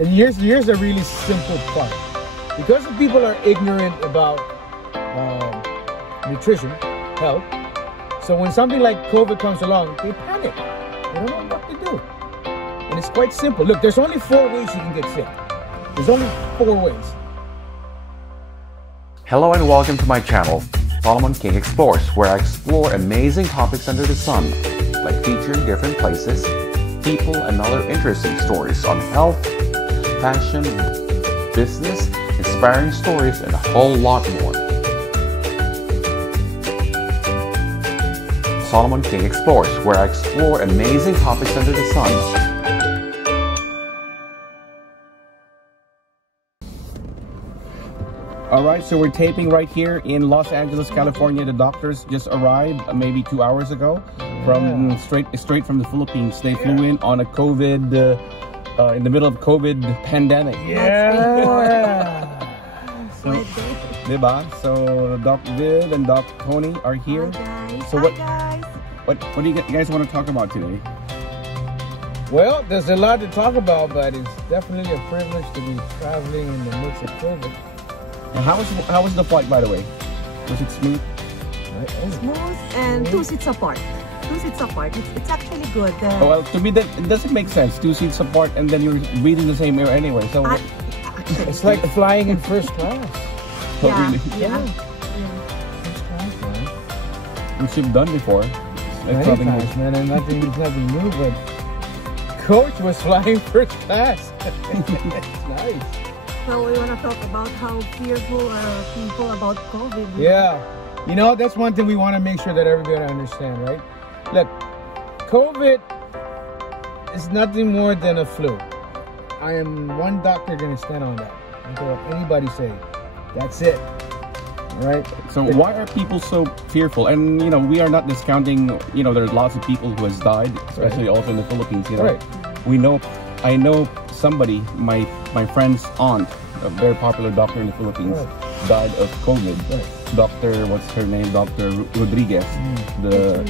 And here's a really simple part. Because the people are ignorant about nutrition, health, so when something like COVID comes along, they panic. They don't know what to do. And it's quite simple. Look, there's only 4 ways you can get sick. There's only 4 ways. Hello and welcome to my channel, SolomonKing Explores, where I explore amazing topics under the sun, like featuring different places, people, and other interesting stories on health, fashion, business, inspiring stories, and a whole lot more. SolomonKing Explores, where I explore amazing topics under the sun. Alright, so we're taping right here in Los Angeles, California. The doctors just arrived maybe 2 hours ago from straight from the Philippines. They flew in on a COVID, in the middle of COVID pandemic. Yeah. So, diba? So Doc Viv and Doc Tony are here. Hi guys. So Hi what do you guys want to talk about today? Well, there's a lot to talk about, but it's definitely a privilege to be traveling in the midst of COVID. And how was the flight, by the way? Was it smooth? Smooth and 2 seats apart. 2 seats apart. It's actually good. Well, to me, that it doesn't make sense. 2 seats apart, and then you're breathing the same air anyway. So actually, it's like flying in first class. Oh, yeah, really? yeah. First class, man. Which you've done before. Many times, man, and nothing new, but Coach was flying first class. It's nice. So we want to talk about how fearful are people about COVID. Yeah, you know, that's one thing we want to make sure that everybody understand, right? Look, COVID is nothing more than a flu. I am one doctor going to stand on that. I don't care what anybody say. That's it. All right. So why are people so fearful? And you know, we are not discounting. You know, there's lots of people who has died, especially also in the Philippines. You know, I know somebody, my friend's aunt, a very popular doctor in the Philippines, died of COVID. Doctor, what's her name? Dr. Rodriguez, the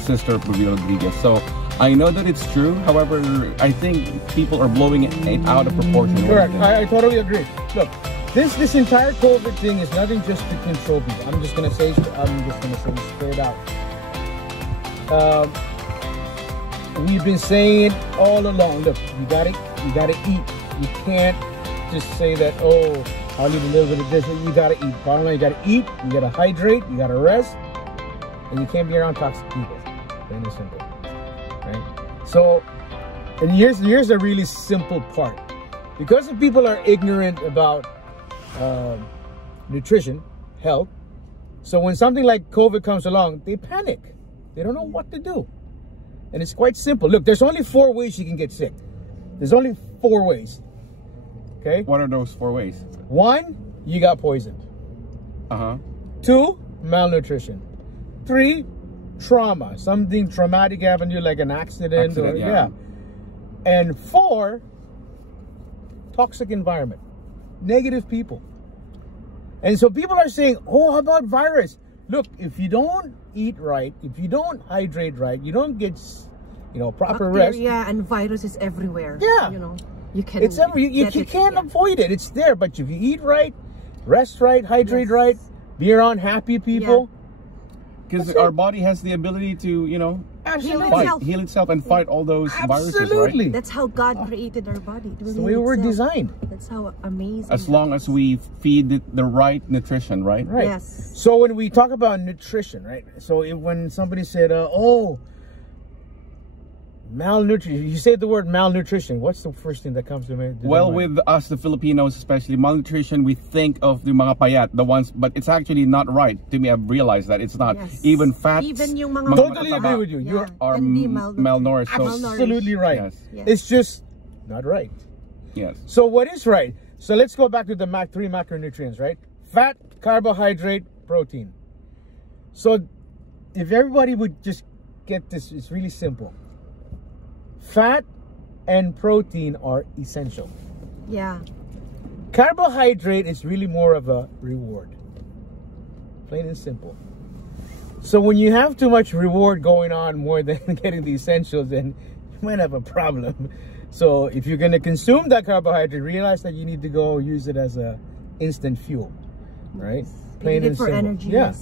sister of Rubio Rodriguez. So I know that it's true. However, I think people are blowing it out of proportion. Correct. I totally agree. Look, this entire COVID thing is nothing just to control people. I'm just gonna say straight out. We've been saying it all along. Look, you gotta eat. You can't just say that, oh, I'll eat a little bit of this. You gotta eat. Bottom line, you gotta eat, you gotta hydrate, you gotta rest, and you can't be around toxic people. Plain and simple. Right? So, and here's a really simple part. Because the people are ignorant about nutrition, health, so when something like COVID comes along, they panic. They don't know what to do. And it's quite simple. Look, there's only 4 ways you can get sick. There's only 4 ways. Okay? What are those 4 ways? 1, you got poisoned. 2, malnutrition. 3, trauma. Something traumatic happened to you, like an accident. And 4, toxic environment. Negative people. And so people are saying, oh, how about virus? Look, if you don't eat right, if you don't hydrate right, you don't get, proper rest. Yeah, and virus is everywhere. Yeah. You know, you can. It's you can't avoid it. It's there. But if you eat right, rest right, hydrate right, be around happy people. Because our body has the ability to, heal itself and fight all those viruses, right? That's how God created our body. That's the way we're designed. That's how amazing. As long as we feed it the right nutrition, right? Right. Yes. So when we talk about nutrition, right? So when somebody said, oh, malnutrition, you say the word malnutrition, what's the first thing that comes to me? Well, with us, the Filipinos, especially, malnutrition, we think of the mga payat, the ones, but it's actually not right. To me, I've realized that it's not. Yes. Even fats. Even yung mga totally agree with you. Yeah. You are malnourished. So absolutely right. Yes. Yes. It's just not right. Yes. So what is right? So let's go back to the 3 macronutrients, right? Fat, carbohydrate, protein. So if everybody would just get this, it's really simple. Fat and protein are essential. Yeah. Carbohydrate is really more of a reward. Plain and simple. So when you have too much reward going on more than getting the essentials, then you might have a problem. So if you're going to consume that carbohydrate, realize that you need to go use it as a instant fuel, right? Plain and simple. For energy. Yeah.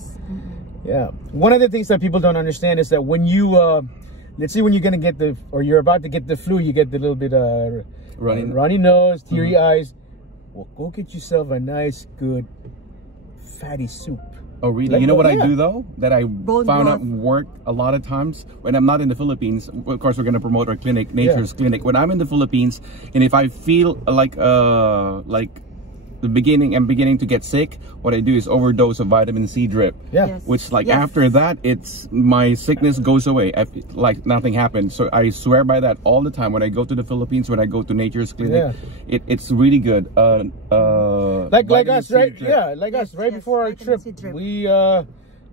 Yeah. One of the things that people don't understand is that when you, let's say when you're going to get you're about to get the flu, you get the little bit runny nose, teary eyes. Well, go get yourself a nice, good, fatty soup. Oh, really? Like, you know what I do, though? That I found out work a lot of times when I'm not in the Philippines. Of course, we're going to promote our clinic, Nature's Clinic. When I'm in the Philippines, and if I feel like I'm beginning to get sick, what I do is overdose of vitamin C drip. Yeah. Yes. Which, like, after that, my sickness goes away. I feel like nothing happened. So I swear by that all the time. When I go to the Philippines, when I go to Nature's Clinic, it's really good. Like us, right? Yeah, like us. Right before our trip,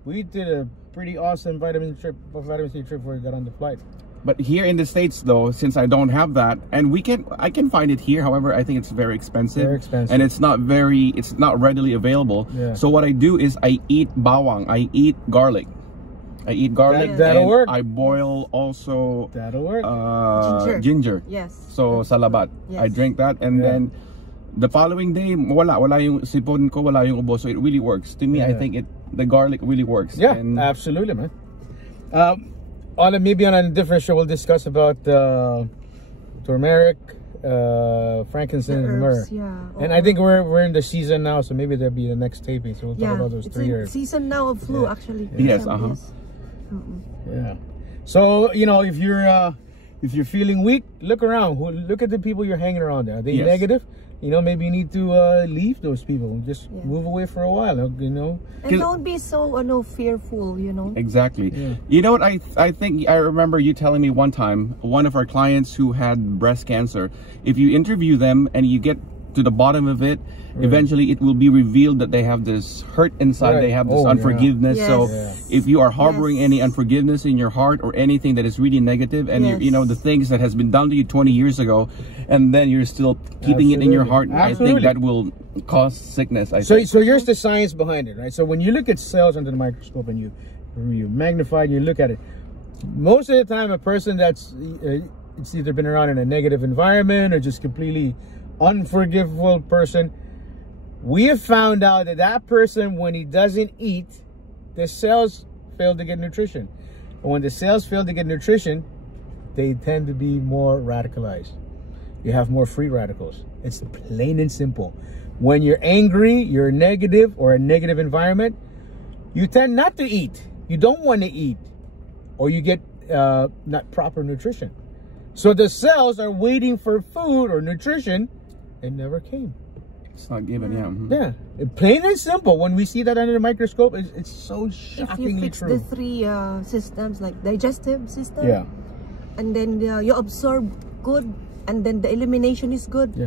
we did a pretty awesome vitamin C trip before we got on the flight. But here in the States, though, since I don't have that, and I can find it here. However, I think it's very expensive. Very expensive. And it's not readily available. Yeah. So what I do is I eat bawang. I eat garlic. That'll work. I boil also. That'll work. Ginger. Yes. So salabat. Yes. I drink that, and then the following day, wala yung sipon ko, wala yung ubo. So it really works. To me, I think the garlic really works. Yeah, absolutely, man. Maybe on a different show, we'll discuss about turmeric, frankincense, and myrrh. Yeah. And I think we're in the season now, so maybe there'll be the next taping. So we'll talk about those 3 years. Season now of flu, actually. Yes. Yeah. So if you're feeling weak, look around. Look at the people you're hanging around there. Are they negative? Maybe you need to leave those people. Just move away for a while, And don't be so fearful, Exactly. Yeah. You know what? I think I remember you telling me one time, one of our clients who had breast cancer, if you interview them and you get to the bottom of it, eventually it will be revealed that they have this hurt inside. They have this unforgiveness. Yes. So if you are harboring any unforgiveness in your heart or anything that is really negative, and the things that has been done to you 20 years ago, and then you're still keeping it in your heart, I think that will cause sickness. So here's the science behind it, right? So when you look at cells under the microscope and you magnify and you look at it, most of the time a person that's it's either been around in a negative environment or just completely unforgivable person, we have found out that person, when he doesn't eat, the cells fail to get nutrition. And when the cells fail to get nutrition, they tend to be more radicalized. You have more free radicals. It's plain and simple. When you're angry, you're negative, or a negative environment, you tend not to eat. You don't want to eat, or you get not proper nutrition. So the cells are waiting for food or nutrition. It never came. It's not given, Yeah, plain and simple. When we see that under the microscope, it's so shockingly true. If you fix the three systems, like digestive system, and then you absorb good, and then the elimination is good,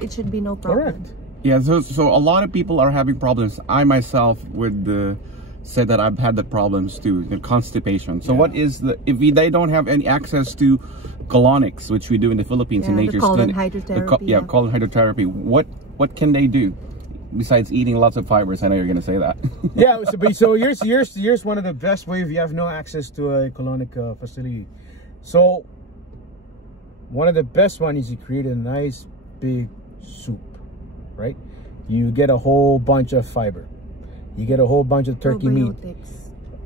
it should be no problem. Correct. Yeah, so a lot of people are having problems. I myself would say that I've had the problems too, the constipation. So what is if they don't have any access to colonics, which we do in the Philippines in Nature's Clinic, colon hydrotherapy, what can they do besides eating lots of fibers? I know you're going to say that. So here's one of the best ways if you have no access to a colonic facility. So one of the best ones is you create a nice big soup, right? You get a whole bunch of fiber. You get a whole bunch of turkey meat.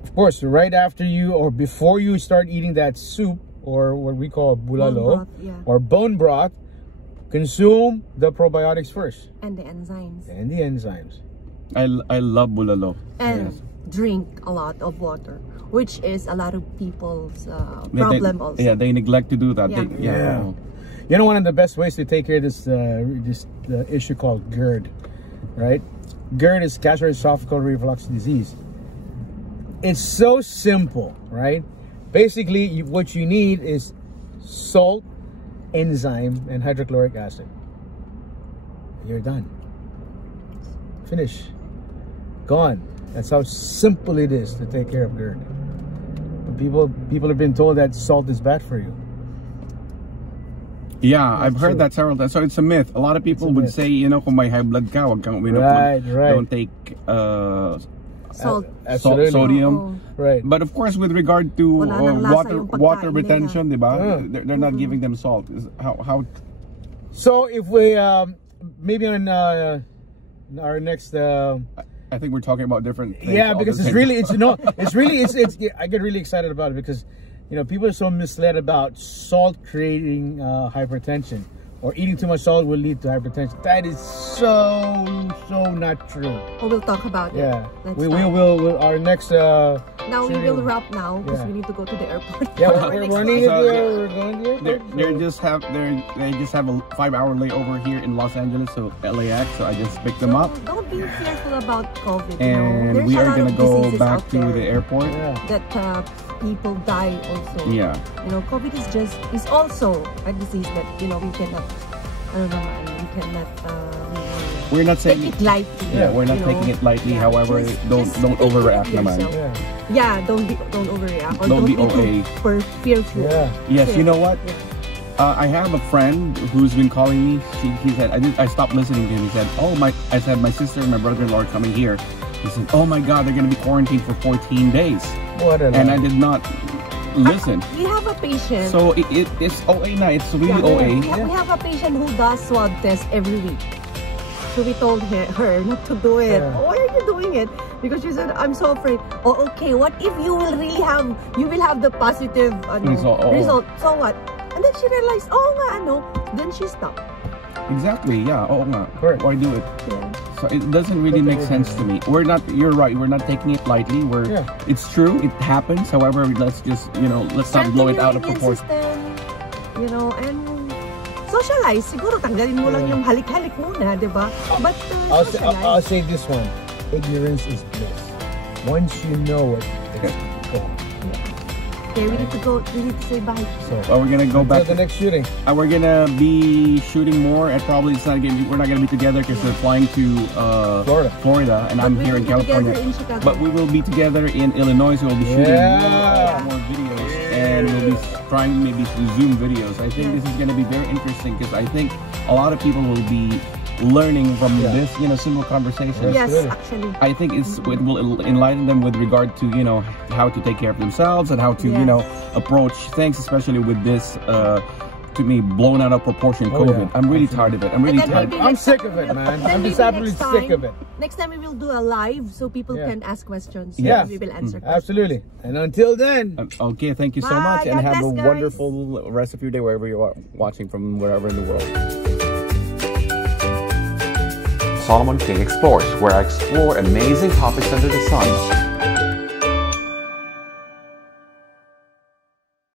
Of course, right after you or before you start eating that soup, or what we call bulalo, or bone broth, consume the probiotics first. And the enzymes. I love bulalo. And drink a lot of water, which is a lot of people's problem also. Yeah, they neglect to do that. One of the best ways to take care of this issue called GERD, right? GERD is gastroesophageal reflux disease. It's so simple, right? Basically, what you need is salt, enzyme, and hydrochloric acid. You're done. Finish. Gone. That's how simple it is to take care of GERD. People have been told that salt is bad for you. Yeah, I've heard that several times. So it's a myth. A lot of people would say, kung may high blood ka, wag kang uminom. Right. Don't take Salt. Sodium. Right. But of course, with regard to water retention, they're not giving them salt. How? So if we maybe on our next. I think we're talking about different things. Yeah, because it's really I get really excited about it because, you know, people are so misled about salt creating hypertension, or eating too much salt will lead to hypertension. That is so not true. Oh, we'll talk about it. Yeah, we will our next. Now we will wrap now because we need to go to the airport. Yeah, we're running. We're going there. They just have a 5-hour layover here in Los Angeles, so LAX. So I just picked them up. Don't be fearful about COVID. And we are gonna go back to the airport. That people die also. Yeah. You know, COVID is also a disease that, you know, we cannot. I don't know, we cannot. We're not saying take it lightly. Yeah, we're not taking it lightly. Yeah, however, don't overreact, naman. Yeah, don't overreact. Or don't be OA. Fearful. Yeah. Yes, you know what? I have a friend who's been calling me. He said, I stopped listening to him. He said, I said, my sister and my brother-in-law are coming here. He said, oh my God, they're going to be quarantined for 14 days. And I did not listen. We have a patient. So it's OA na. It's really OA. We have a patient who does swab tests every week. So we told her not to do it. Yeah. Why are you doing it? Because she said, I'm so afraid. Oh, okay. What if you will have the positive result? So what? And then she realized, then she stopped. Exactly, yeah. Correct. Why do it? Yeah. So it doesn't really make sense to me. You're right, we're not taking it lightly. It's true, it happens. However, let's just, let's not blow it out of proportion. You know, and socialize. Siguro tanggalin mo lang yung halik-halik muna, di ba? But I'll say this one. Ignorance is bliss. Once you know it, it's gone. Okay, we need to go. We need to say bye. So we're gonna go back to the next shooting. And we're gonna be shooting more. And probably we're not gonna be together because we're flying to Florida, and I'm here in California. But we will be together in Illinois. So we'll be shooting more videos, and we'll be trying maybe Zoom videos. I think this is gonna be very interesting because I think a lot of people will be learning from this, simple conversation. Yes, actually. I think it will enlighten them with regard to, how to take care of themselves and how to, approach things, especially with this, to me, blown out of proportion COVID. I'm really tired of it. I'm really tired. I'm sick of it, man. I'm just absolutely sick of it. Next time we will do a live so people can ask questions. Yeah. We will answer questions. Absolutely. And until then. Okay, thank you so much. And have a wonderful rest of your day wherever you're watching from, wherever in the world. SolomonKing Explores, where I explore amazing topics under the sun.